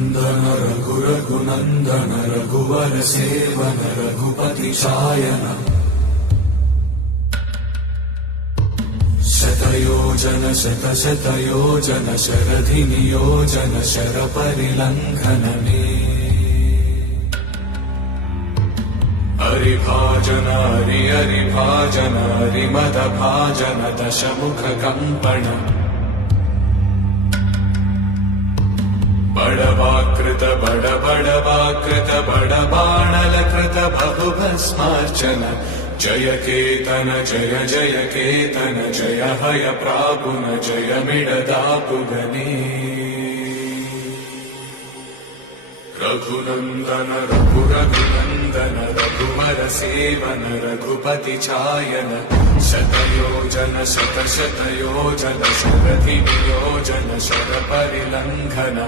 रघुनन्दन रघुनन्दन रघुवर सेवन रघुपति चायन शतयोजन शतशतयोजन शरधि नियोजन शरपरिलङ्घनने हरिभाजन हरिभाजन हरिमदभाजन दशमुख कम्पण बड़वाकृत बड़वाकृत बड़बाणलकृत बहुभस्मार्चन जय केतन जय जय केतन जय हय प्रापुन जय मिडदापुगने रघुनन्दन रघुनन्दन रघुवर सेवन रघुपति चायन शतयोजन शतशतयोजन शरधि नियोजन शरपरिलङ्घन